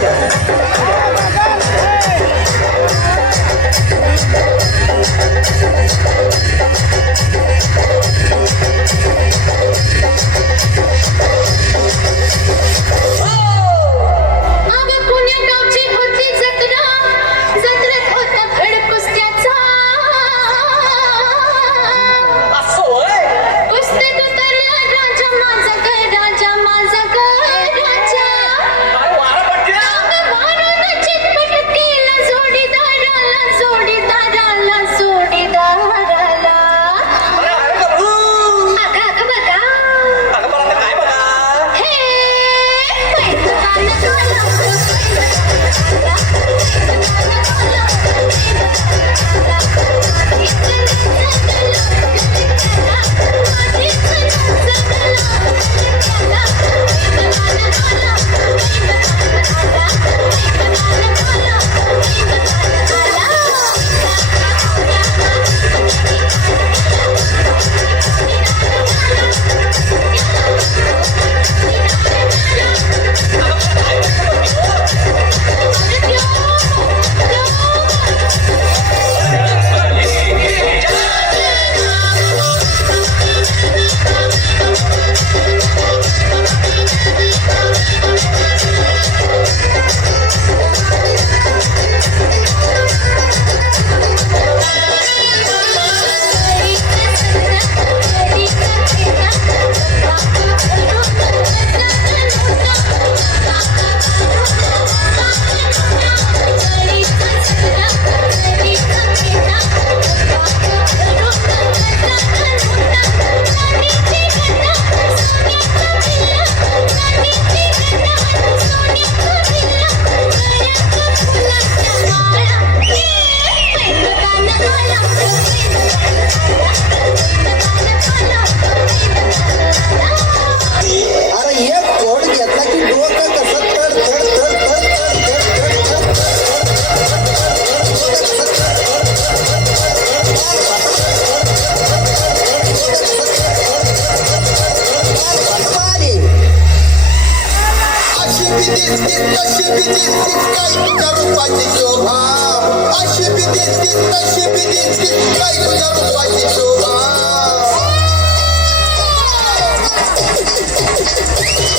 Thank you. I I I should should should be be be you.